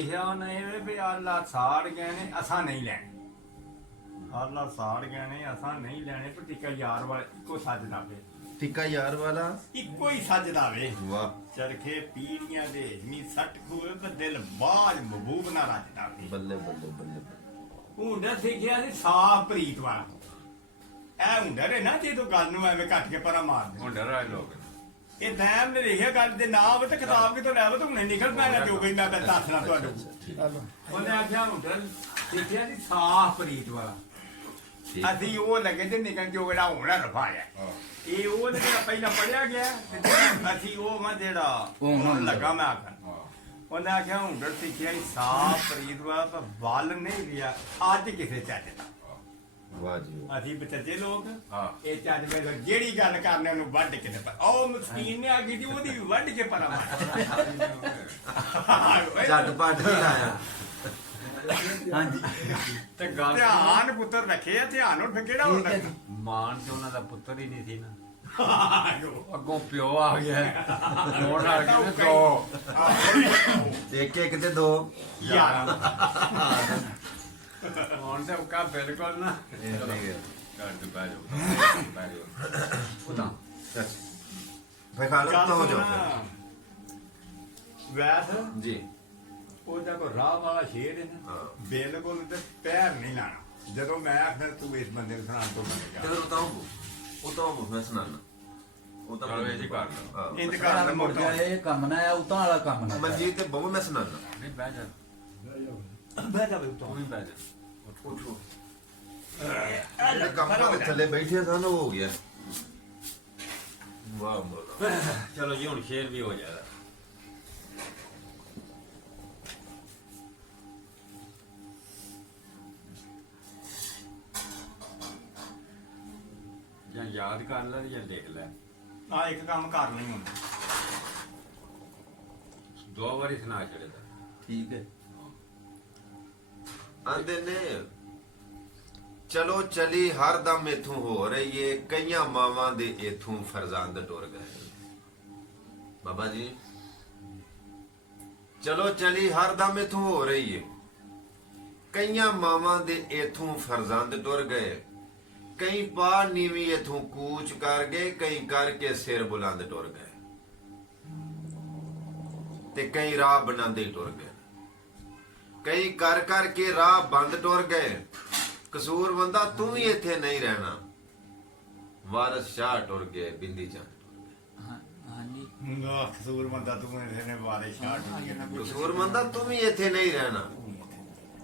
ਲਿਖਿਆ ਉਹਨੇ ਵੀ ਅੱਲਾ ਸਾੜ ਗਏ ਨੇ ਅਸਾਂ ਨਹੀਂ ਲੈਣੇ। ਅੱਲਾ ਸਾੜ ਗਏ ਨੇ ਅਸਾਂ ਨਹੀਂ ਲੈਣੇ। ਪਰ ਟਿੱਕਾ ਯਾਰ ਵਾਲਾ ਇੱਕੋ ਸੱਜਦਾ ਵੇ, ਟਿੱਕਾ ਯਾਰ ਵਾਲਾ ਇੱਕੋ ਹੀ ਸੱਜਦਾ ਵੇ। ਵਾਹ ਚਰਖੇ ਪੀੜੀਆਂ ਦੇ ਨੀ ਸੱਟ ਖੂਏ ਬਦਲ ਬਾਜ ਮਹਬੂਬ ਨਾ ਰੱਜਦਾ ਵੇ। ਬੱਲੇ ਬੱਲੇ ਬੱਲੇ ਹੁੰਦਾ ਸਿੱਖਿਆ ਸੀ ਸਾਫ ਪ੍ਰੀਤ ਵਾਲਾ। ਇਹ ਹੁੰਦਾ ਰੇ ਨਾ ਜੇ ਤੂੰ ਗੱਲ ਨੂੰ ਐਵੇਂ ਕੱਟ ਕੇ ਪਰਾਂ ਮਾਰ ਦੇ। ਹੁਣ ਡਰ ਆਏ ਲੋਕ ਇਹ ਦੈਮ ਨੇ ਲਿਖਿਆ ਗੱਲ ਦੇ ਨਾਮ ਤੇ ਕਿਤਾਬ ਕਿਤੋਂ ਲੈ ਆਵੋ ਤਾਂ ਹੁਣੇ ਨਿਕਲ ਪੈਣਾ ਜੋ ਗਈ ਮੈਂ ਦੱਸਣਾ ਤੁਹਾਨੂੰ। ਉਹਨੇ ਆਖਿਆ ਹੁੰਦਾ ਸਿੱਖਿਆ ਸੀ ਸਾਫ ਪ੍ਰੀਤ ਵਾਲਾ। ਅਸੀਂ ਉਹ ਲੱਗੇ ਤੇ ਨਿਕਲ ਜੋਗੜਾ ਹੋਣਾ ਰਫਾਇਆ। ਇਹ ਉਹ ਜਿਹੜਾ ਪਹਿਲਾਂ ਪੜਿਆ ਗਿਆ ਤੇ ਅਸੀਂ ਉਹ ਮੈਂ ਜਿਹੜਾ ਹੁਣ ਲੱਗਾ ਮੈਂ ਆਖਣ। ਉਹਨੇ ਆਖਿਆ ਹੁੰਡਰ ਸਿੱਖਿਆ ਸੀ ਸਾਫ ਪ੍ਰੀਤ ਵਾਲਾ ਪਰ ਵੱਲ ਨਹੀਂ ਗਿਆ ਅੱਜ ਕਿਸੇ ਚੱਜ ਦਾ। ਵਾਹ ਜੀ ਅਸੀਂ ਬਚੱਜੇ ਲੋਕ ਹਾਂ। ਇਹ ਚੱਜ ਵੇਲੇ ਜਿਹੜੀ ਗੱਲ ਕਰਨੇ ਉਹਨੂੰ ਵੱਢ ਕੇ ਤੇ ਉਹ ਮਸਕੀਨ ਨੇ ਆ ਗਈ ਉਹਦੀ ਵੀ ਵੱਢ ਕੇ ਪਰਾਂ ਮਾਰ। ਝੱਟ ਪੱਟ ਨਹੀਂ ਆਇਆ। ਹਾਂਜੀ ਤੇ ਗੱਲ ਧਿਆਨ ਪੁੱਤਰ ਰੱਖੇ ਆ ਧਿਆਨ ਉਹ ਕਿਹੜਾ ਹੁੰਦਾ। ਮਾਨ ਤੇ ਉਹਨਾਂ ਦਾ ਪੁੱਤਰ ਹੀ ਨਹੀਂ ਸੀ ਨਾ, ਅੱਗੋਂ ਪਿਓ ਆ ਗਿਆ ਜੋੜ ਨਾਲ ਕਿਤੇ ਦੋ ਇੱਕ ਇੱਕ ਤੇ ਦੋ ਯਾਰ ਹੁਣ ਤੇ ਉੱਕਾ ਬਿਲਕੁਲ ਨਾ ਇਹ ਨਹੀਂ ਗਿਆ ਘਰ ਤੇ ਬਹਿ ਜਾਓ ਬਹਿ ਜਾਓ ਉਦਾਂ ਫੇ ਖਾ ਲਓ ਤਾਂ ਹੋ ਜਾਓ ਵੈਸ ਜੀ ਉਹਦਾ ਕੋ ਰਾਹ ਵਾਲਾ ਸ਼ੇਰ ਹੈ ਨਾ ਹਾਂ। ਬਿਲਕੁਲ ਤੇ ਪੈਰ ਨਹੀਂ ਲਾਣਾ। ਜਦੋਂ ਮੈਂ ਆਖਦਾ ਤੂੰ ਇਸ ਬੰਦੇ ਨੂੰ ਸੁਣਾਉਣ ਤੋਂ ਬਣੇਗਾ ਚਲੋ ਉਹ ਤਾਂ ਮੈਂ ਸੁਣਾਣਾ ਉਹ ਤਾਂ ਚਲੋ ਇਹ ਜੀ ਕਰ ਲਓ। ਹਾਂ। ਇੰਦ ਕਰ ਮੁੜ ਮੋਟਾ ਗਿਆ ਇਹ ਕੰਮ ਨਾ ਆ ਉਤਾਂ ਵਾਲਾ ਕੰਮ ਨਾ ਮਨਜੀਤ ਤੇ ਬਹੁਤ ਮੈਂ ਸੁਣਾਣਾ ਨਹੀਂ ਬਹਿ ਜਾ ਬਹਿ ਜਾ ਬਈ ਤੂੰ ਵੀ ਬਹਿ ਜਾ ਉਠੋ ਜਿਹੜੇ ਕੰਮ ਤੋਂ ਥੱਲੇ ਬੈਠੇ ਸਨ ਉਹ ਹੋ ਗਿਆ ਵਾਹ ਮੋਲਾ ਚਲੋ ਜੀ ਹੁਣ ਸ਼ੇਰ ਵੀ ਹੋ ਜਾਏਗਾ। ਜਾਂ ਯਾਦ ਕਰ ਲੈ ਜਾਂ ਲਿਖ ਲੈ। ਆ ਇੱਕ ਕੰਮ ਕਰ ਲਈ ਹੁਣ। ਦੋ ਵਾਰੀ ਸੁਣਾ ਛੜੇਦਾ। ਠੀਕ ਹੈ ਆਂਦੇ ਨੇ ਚਲੋ ਚਲੀ ਹਰ ਦਮ ਇਥੋਂ ਹੋ ਰਹੀ ਏ ਕਈਆਂ ਮਾਵਾਂ ਦੇ ਇਥੋਂ ਫਰਜ਼ੰਦ ਟੁਰ ਗਏ। ਬਾਬਾ ਜੀ ਚਲੋ ਚਲੀ ਹਰ ਦਮ ਇਥੋਂ ਹੋ ਰਹੀ ਏ ਕਈਆਂ ਮਾਵਾਂ ਦੇ ਇਥੋਂ ਫਰਜ਼ੰਦ ਟੁਰ ਗਏ। ਕਈ ਪਾ ਨੀਵੀਂ ਇਥੋਂ ਕੂਚ ਕਰ ਗਏ ਕਈ ਕਰਕੇ ਸਿਰ ਬੁਲੰਦ ਟੁਰ ਗਏ ਤੇ ਕਈ ਰਾਹ ਬਣਾਉਂਦੇ ਟੁਰ ਗਏ। ਕਈ ਕਰ ਕਰਕੇ ਰਾਹ ਬੰਦ ਟੁਰ ਗਏ। ਕਸੂਰ ਬੰਦਾ ਤੂੰ ਵੀ ਇੱਥੇ ਨਹੀਂ ਰਹਿਣਾ। ਵਾਰਸ ਸ਼ਾਹ ਟੁਰ ਗਏ ਬਿੰਦੀ ਚੰਦ ਹਾਂਜੀ ਕਸੂਰ ਮੰਦਾ ਤੂੰ ਇਹਨੇ ਬਾਰੇ ਸ਼ਾਟ ਨਹੀਂ ਨਾ ਕਸੂਰ ਬੰਦਾ ਤੂੰ ਵੀ ਇੱਥੇ ਨਹੀਂ ਰਹਿਣਾ।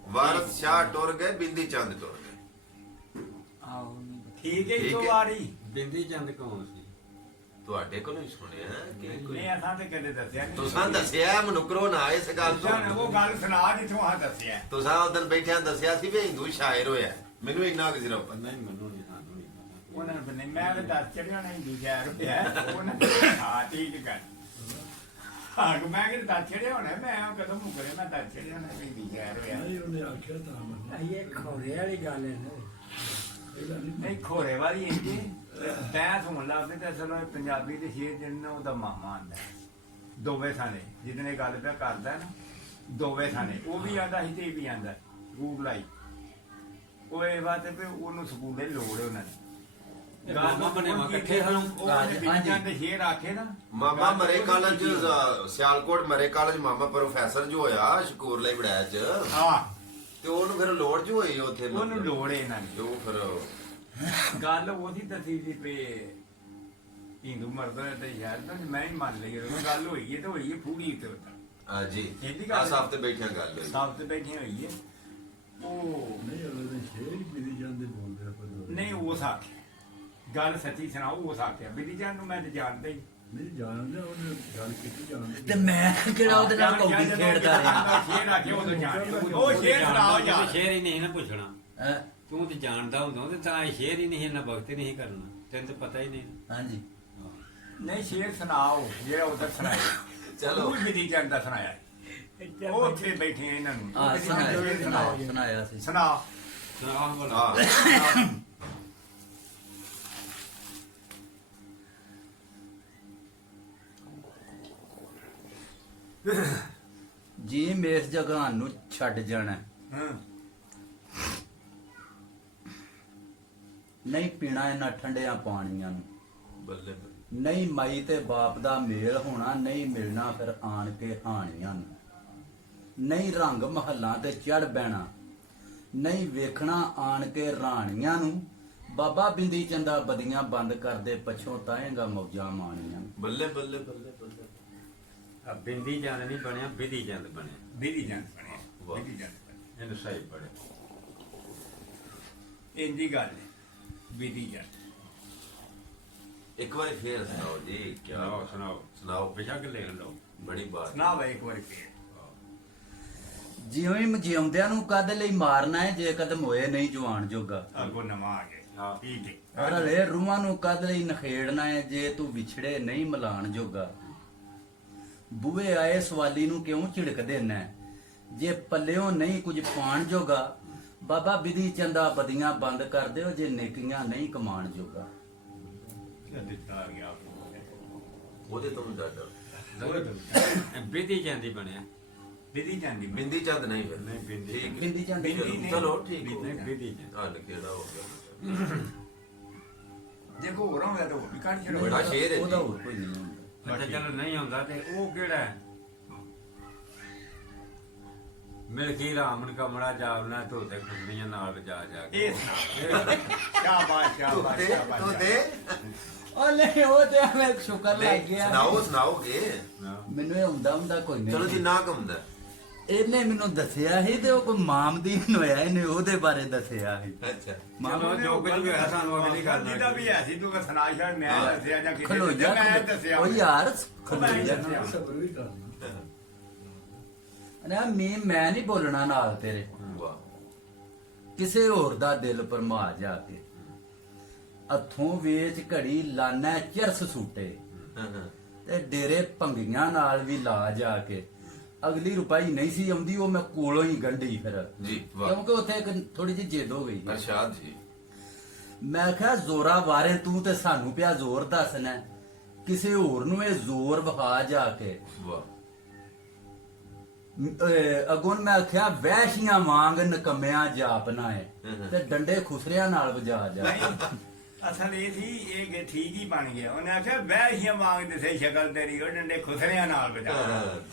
ਵਾਰਸ ਸ਼ਾਹ ਟੁਰ ਗਏ ਬਿੰਦੀ ਚੰਦ ਟੁਰ ਗਏ। ਆਓ ਨਹੀਂ ਠੀਕ ਹੈ ਠੀਕ ਇੱਕੋ ਹੈ। ਵਾਰੀ ਬਿੰਦੀ ਚੰਦ ਕੌਣ ਸੀ? ਤੁਹਾਡੇ ਕੋਲੋਂ ਹੀ ਸੁਣਿਆ ਕਿ ਕੋਈ ਨਹੀਂ ਅਸਾਂ ਤੇ ਕਦੇ ਦੱਸਿਆ ਨਹੀਂ। ਤੁਸਾਂ ਦੱਸਿਆ ਮਨੁਕਰੋ ਨਾ ਇਸ ਗੱਲ ਤੁਸਾਂ ਨੇ ਤੋਂ ਉਹ ਗੱਲ ਸੁਣਾ ਜਿੱਥੋਂ ਆ ਦੱਸਿਆ। ਤੁਸਾਂ ਉਦੋਂ ਬੈਠਿਆਂ ਦੱਸਿਆ ਸੀ ਵੀ ਹਿੰਦੂ ਸ਼ਾਇਰ ਹੋਇਆ। ਮੈਨੂੰ ਇੰਨਾ ਕਿ ਸਿਰਫ ਨਹੀਂ ਮੈਨੂੰ ਨਹੀਂ ਸਾਨੂੰ ਨਹੀਂ ਪਤਾ। ਉਹਨਾਂ ਨੇ ਨਹੀਂ ਮੈਂ ਤਾਂ ਦੱਸ ਚੜਿਆ ਨਹੀਂ ਦੂਜਾ ਰੁਪਿਆ ਉਹਨਾਂ ਹਾਂ ਠੀਕ ਕਰ ਹਾਂ ਮੈਂ ਕਿ ਦੱਸ ਚੜਿਆ ਹੋਣਾ ਮੈਂ ਕਦੋਂ ਮੁਕਰੇ ਮੈਂ ਦੱਸ ਚੜਿਆ ਹੋਣਾ ਵੀ ਦੂਜਾ ਰੁਪਿਆ ਨਹੀਂ ਉਹਨੇ ਆਖਿਆ ਤਾਂ ਮੈਨੂੰ ਇਹ ਖੌਰੇ ਵਾਲੀ ਗੱਲ ਹੈ ਨਾ ਇਹਦਾ ਨਹੀਂ ਨਹੀਂ ਖੋਰੇ ਵਾਲੀ ਇੰਜੀ ਤੈਂ ਸੁਣ ਲਾ ਤੇ ਅਸਲ ਵਿੱਚ ਪੰਜਾਬੀ ਦੇ ਸ਼ੇਰ ਜਿਹਨਾਂ ਉਹਦਾ ਮਾਮਾ ਆਂਦਾ ਦੋਵੇਂ ਥਾਣੇ ਜਿਹਨੇ ਗੱਲ ਪਿਆ ਕਰਦਾ ਨਾ ਦੋਵੇਂ ਥਾਣੇ ਉਹ ਵੀ ਆਂਦਾ ਸੀ ਤੇ ਇਹ ਵੀ ਆਂਦਾ ਰੂਪ ਲਾਈ ਉਹ ਇਹ ਬਾਤ ਹੈ ਵੀ ਉਹਨੂੰ ਸਕੂਲ ਦੇ ਲੋੜ ਹੈ ਉਹਨਾਂ ਨੇ ਮਾਮਾ ਬਣੇ ਵਾ ਇਕੱਠੇ ਹਨ। ਉਹ ਬਿੰਜਾਂ ਦੇ ਸ਼ੇਰ ਆਖੇ ਨਾ ਮਾਮਾ ਮਰੇ ਕਾਲਜ ਸਿਆਲਕੋਟ ਮਰੇ ਕਾਲਜ ਮਾਮਾ ਪ੍ਰੋਫੈਸਰ ਜੋ ਹੋਇਆ ਸ਼ਕੂਰ ਲਈ ਬੜਾਇਆ ਚ ਹਾਂ ਤੇ ਉਹਨੂੰ ਫਿਰ ਲੋੜ ਜੋ ਹੋਈ ਉੱਥੇ ਉਹਨੂੰ ਲੋੜ ਹੈ ਇਹਨਾਂ ਤੇ ਦੀ ਉਹ ਫਿਰ ਗੱਲ ਉਹਦੀ ਦੱਸੀ ਸੀ ਵੀ ਹਿੰਦੂ ਮਰਦ ਤੇ ਯਾਰ ਤਾਂ ਮੈਂ ਹੀ ਮੰਨ ਲਈ ਉਹ ਗੱਲ ਹੋਈ ਹੈ ਤੇ ਹੋਈ ਹੈ ਪੂਰੀ ਤੇ ਜੀ ਇਹਦੀ ਗੱਲ- ਆ ਸਾਫ ਤੇ ਬੈਠਿਆਂ ਗੱਲ ਹੋਈ ਸਾਫ ਤੇ ਬੈਠੀ ਹੋਈ ਹੈ ਉਹ ਨਹੀਂ ਉਹਦੇ ਸ਼ੇਰ ਹੀ ਪੀਦੀ ਜਾਂਦੇ ਬੋਲਦੇ ਆਪਾਂ ਲੋਕ। ਨਹੀਂ ਉਸ ਆਖਿਆ ਗੱਲ ਸੱਚੀ ਸੁਣਾਓ ਉਸ ਆਖਿਆ ਬਿੱਲੀ ਜਾਨ ਨੂੰ ਮੈਂ ਤੇ ਜਾਣਦਾ ਹੀ ਨਹੀਂ ਜਾਣਦੇ ਉਹਨੇ ਗੱਲ ਕੀਤੀ ਜਾਣਦੇ ਤੇ ਮੈਂ ਕਿਹੜਾ ਉਹਦੇ ਨਾਲ ਕੌਡੀ ਖੇਡਦਾ ਰਿਹਾ ਸ਼ੇਰ ਆਖਿਆ ਉਦੋਂ ਜਾਣਦਾ ਉਹ ਸ਼ੇਰ ਸੁਣਾਓ ਤੂੰ ਯਾਰ ਸ਼ੇਰ ਹੀ ਨਹੀਂ ਨਾ ਪੁੱਛਣਾ। ਹੈਂ? ਤੂੰ ਤੇ ਜਾਣਦਾ ਹੁੰਦਾ ਤੇ ਤਾਂ ਇਹ ਸ਼ੇਰ ਹੀ ਨਹੀਂ ਨਾ ਭਗਤ ਨਹੀਂ ਕਰਨਾ ਤੈਨੂੰ ਤਾਂ ਪਤਾ ਹੀ ਨਹੀਂ। ਹਾਂਜੀ ਨਹੀਂ ਸ਼ੇਰ ਸੁਣਾਓ ਜਿਹੜਾ ਉਧਰ ਸੁਣਾਇਆ ਚਲੋ। ਉਹ ਵੀ ਬਿੱਲੀ ਜਾਨ ਦਾ ਸੁਣਾਇਆ ਉਹ ਉੱਥੇ ਬੈਠੇ ਇਹਨਾਂ ਨੂੰ ਹਾਂ ਉਹ ਬਿੱਲੀ ਜਾਨ ਸ਼ੇਰ ਸੁਣਾਓ ਸੁਣਾਇਆ ਸੀ ਸੁਣਾ ਸੁਣਾ ਭਲਾ। ਹਾਂ ਜੀ ਮੇਸ ਜਗਾਨ ਨੂੰ ਛੱਡ ਜਾਣਾ, ਹਾਂ ਨਹੀਂ ਪੀਣਾ ਇਹਨਾਂ ਠੰਡਿਆਂ ਪਾਣੀਆਂ ਨੂੰ, ਬੱਲੇ ਬੱਲੇ। ਨਹੀਂ ਮਾਈ ਤੇ ਬਾਪ ਦਾ ਮੇਲ ਹੋਣਾ, ਨਹੀਂ ਮਿਲਣਾ ਫਿਰ ਆਣ ਕੇ ਹਾਣੀਆਂ ਨੂੰ, ਨਹੀਂ ਰੰਗ ਮਹੱਲਾਂ ਤੇ ਚੜ ਬਹਿਣਾ, ਨਹੀਂ ਵੇਖਣਾ ਆਣ ਕੇ ਰਾਣੀਆਂ ਨੂੰ, ਬਾਬਾ ਬਿੰਦੀ ਚੰਦਾ ਬਦੀਆਂ ਬੰਦ ਕਰਦੇ ਪਛੋਂ ਤਾਏਗਾ ਮੌਜਾਂ ਮਾਣੀਆਂ ਨੂੰ। ਬੱਲੇ ਬੱਲੇ ਬੱਲੇ ਬੱਲੇ। ਆ ਬਿੰਦੀ ਚੰਦ ਨਹੀਂ ਬਣਿਆ, ਵਿਧੀ ਚੰਦ ਬਣਿਆ। ਬਿਧੀ ਜੰਦ ਬਣਿਆ ਵਾਹ। ਬਿਧੀ ਜੰਦ ਬਣਿਆ ਇਹਨੂੰ ਸਹੀ ਪੜੇ। ਇੰਦੀ ਗੱਲ ਹੈ ਬਿਧੀ ਜੰਦ। ਇੱਕ ਵਾਰੀ ਫੇਰ ਸੁਣਾਓ ਜੀ, ਕੀ ਸੁਣਾਓ ਸੁਣਾਓ ਸੁਣਾਓ, ਬੇਸ਼ੱਕ ਲਿਖ ਲਓ। ਬੜੀ ਬਾਤ। ਨਾ ਵੇ ਇੱਕ ਵਾਰੀ ਫੇਰ ਜਿਉਂ ਜਿਉਂਦਿਆਂ ਨੂੰ ਕਦ ਲਈ ਮਾਰਨਾ ਹੈ, ਜੇ ਕਦਮ ਹੋਏ ਨਹੀਂ ਜਵਾਨ ਜੋਗਾ, ਅੱਗੋਂ ਨਵਾਂ ਆ ਗਿਆ ਹਾਂ। ਠੀਕ ਹੈ ਰਲੇ ਰੂਹਾਂ ਨੂੰ ਕਦ ਲਈ ਨਖੇੜਨਾ ਹੈ, ਜੇ ਤੂੰ ਵਿਛੜੇ ਨਹੀਂ ਮਿਲਾਣ ਜੋਗਾ, ਬੂਹੇ ਆਏ ਸਵਾਲੀ ਨੂੰ ਕਿਉਂ ਝਿੜਕ ਦੇਣਾ, ਜੇ ਪੱਲਿਓਂ ਨਹੀਂ ਕੁਝ ਪਾਣ ਜੋਗਾ, ਬਾਬਾ ਬਿਧੀ ਚੰਦਾ ਬਦੀਆਂ ਬੰਦ ਕਰ ਦਿਓ, ਜੇ ਨੇਕੀਆਂ ਨਹੀਂ ਕਮਾਣ ਜੋਗਾ। ਦਿੱਤਾ ਆ ਗਿਆ ਉਹਦੇ ਤੋਂ ਡਾਡਾ ਵਿਧੀ ਚੰਦ ਹੀ ਬਣਿਆ। ਬਿਧੀ ਜੰਦ ਬਿੰਦੀ ਚੰਦ ਨਹੀਂ ਫਿਰ। ਨਹੀਂ ਬਿੰਦੀ ਠੀਕ ਹੈ। ਬਿੰਦੀ ਚੰਦ ਬਿੰਦੀ ਨਹੀਂ। ਚਲੋ ਠੀਕ ਹੋ ਨਹੀਂ ਗਿਆ। ਵਿਧੀ ਚੰਦ। ਹੱਲ ਕਿਹੜਾ ਹੋ ਗਿਆ। ਦੇਖੋ ਹੋਰ ਹੁੰਦਾ ਤਾਂ ਉਹ ਵੀ ਕੱਢ ਛੜੋ ਬੜਾ ਸ਼ੇਰ ਹੈ ਉਹਦਾ ਜੀ। ਹੋਰ ਕੋਈ ਨਹੀਂ ਹੁੰਦਾ। ਅੱਛਾ ਚਲੋ ਨਹੀਂ ਹੁੰਦਾ ਤੇ ਉਹ ਕਿਹੜਾ ਹੈ? ਮਿਲਕੀ ਰਾਮਨ ਕਮਰਾ ਜਾਵਨਾ ਧੋਤੇ ਖੁਸ਼ਨੀਆਂ ਨਾਲ ਜਾ ਜਾ ਕੇ। ਇਹ ਸੁਣਾ ਸ਼ਾਬਾਸ਼ ਸ਼ਾਬਾਸ਼ ਤੂੰ ਸ਼ਾਬਾਸ਼ ਦੇ ਉਹ ਨਹੀਂ ਉਹ ਤੇ ਐਵੇਂ ਸ਼ੁਕਰ ਲੱਗ ਗਿਆ। ਸੁਣਾਓ ਸੁਣਾਓਗੇ। ਮੈਨੂੰ ਇਹ ਹੁੰਦਾ ਕੋਈ ਨਹੀਂ। ਚਲੋ ਜੀ ਨਾ ਕਮਦਾ। ਇਹਨੇ ਮੈਨੂੰ ਦੱਸਿਆ ਸੀ ਤੇ ਉਹ ਕੋਈ ਮਾਮਦੀਨ ਹੋਇਆ, ਇਹਨੇ ਉਹਦੇ ਬਾਰੇ ਦੱਸਿਆ ਸੀ। ਅੱਛਾ ਚਲੋ ਜੋ ਕੁਝ ਵੀ ਹੋਇਆ ਸਾਨੂੰ ਅਗਲੀ ਗੱਲ ਜੀ ਦਾ ਵੀ ਹੈ ਸੀ ਤੂੰ ਸੁਣਾ ਛੜ ਮੈਂ ਹਾਂ। ਦੱਸਿਆ ਜਾਂ ਕਿਸੇ ਖਲੋ ਜਾ ਮੈਂ ਦੱਸਿਆ ਉਹ ਯਾਰ ਖਲੋ ਮੈਂ ਜਾ ਦੱਸਿਆ। ਸਬਰ ਵੀ ਕਰਨਾ। ਨਾ ਮੈਂ ਨਹੀਂ ਬੋਲਣਾ ਨਾਲ ਤੇਰੇ, ਵਾਹ। ਕਿਸੇ ਹੋਰ ਦਾ ਦਿਲ ਪਰਮਾ ਜਾ ਕੇ, ਹੱਥੋਂ ਵੇਚ ਘੜੀ ਲਾਨਾ ਚਰਸ ਸੂਟੇ, ਹਾਂ, ਹਾਂ। ਤੇ ਡੇਰੇ ਭੰਗੀਆਂ ਨਾਲ ਵੀ ਲਾ ਜਾ ਕੇ, ਅਗਲੀ ਰੁਪਾਈ ਨਹੀਂ ਸੀ ਆਉਂਦੀ, ਉਹ ਮੈਂ ਕੋਲੋਂ ਹੀ ਗੰਢੀ ਫਿਰ, ਜੀ ਵਾਹ। ਕਿਉਂਕਿ ਉੱਥੇ ਇੱਕ ਥੋੜੀ ਜਿਹੀ ਜਿੱਦ ਹੋ ਗਈ। ਅਰਸ਼ਾਦ ਜੀ। ਮੈਂ ਕਿਹਾ ਜ਼ੋਰਾ ਵਾਰੇ ਤੂੰ ਤੇ ਸਾਨੂੰ ਪਿਆ ਜ਼ੋਰ ਦੱਸਣਾ, ਕਿਸੇ ਹੋਰ ਨੂੰ ਇਹ ਜ਼ੋਰ ਵਿਖਾ ਜਾ ਕੇ। ਵਾਹ। ਅਗੋਂ ਮੈਂ ਆਖਿਆ ਵਹਿਸ਼ੀਆਂ ਵਾਂਗ ਨਕਮਿਆਂ ਜਾਪਨਾ ਹੈ, ਤੇ ਡੰਡੇ ਖੁਸਰਿਆਂ ਨਾਲ ਵਜਾ ਜਾ। ਅਸਲ ਇਹ ਸੀ ਇਹ ਠੀਕ ਹੀ ਬਣ ਗਿਆ। ਉਹਨੇ ਆਖਿਆ ਬਹਿ ਹੀ ਵਾਂਗ ਦਿਸੇ ਸ਼ਕਲ ਤੇਰੀ, ਉਹ ਡੰਡੇ ਖੁਸਰਿਆਂ ਨਾਲ ਵਜਾ।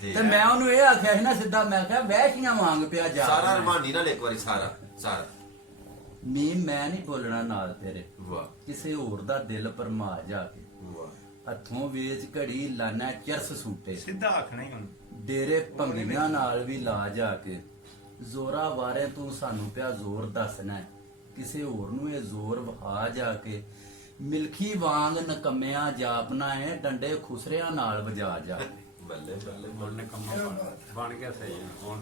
ਠੀਕ ਤੇ ਮੈਂ ਉਹਨੂੰ ਇਹ ਆਖਿਆ ਸੀ ਨਾ ਸਿੱਧਾ, ਮੈਂ ਕਿਹਾ ਵਹਿਸ਼ੀਆਂ ਵਾਂਗ ਪਿਆ ਜਾ। ਸਾਰਾ ਰਮਾਨੀ ਨਾਲ ਇੱਕ ਵਾਰੀ ਸਾਰਾ ਸਾਰਾ। ਮੈਂ ਨਹੀਂ ਬੋਲਣਾ ਨਾਲ ਤੇਰੇ, ਵਾਹ ਕਿਸੇ ਹੋਰ ਦਾ ਦਿਲ ਪਰਮਾ ਜਾ ਕੇ, ਵਾਹ। ਹੱਥੋਂ ਵੇਚ ਘੜੀ ਲਾਨਾ ਚਰਸ ਸੂਟੇ, ਸਿੱਧਾ ਆਖਣਾ ਹੀ ਹੁਣ ਡੇਰੇ ਭੰਗੀਆਂ ਨਾਲ ਵੀ ਲਾ ਜਾ ਕੇ, ਜ਼ੋਰਾ ਵਾਰੇ ਤੂੰ ਸਾਨੂੰ ਪਿਆ ਜ਼ੋਰ ਦੱਸਣਾ, ਕਿਸੇ ਹੋਰ ਨੂੰ ਇਹ ਜ਼ੋਰ ਵਹਾ ਜਾ ਕੇ, ਮਿਲਖੀ ਵਾਂਗ ਨਕਮਿਆਂ ਜਾਪਨਾ ਹੈ, ਡੰਡੇ ਖੁਸਰਿਆਂ ਨਾਲ ਵਜਾ ਜਾ। ਬੱਲੇ ਬੱਲੇ। ਹੁਣ ਕੰਮ ਬਣ ਗਿਆ ਸਹੀ ਹੁਣ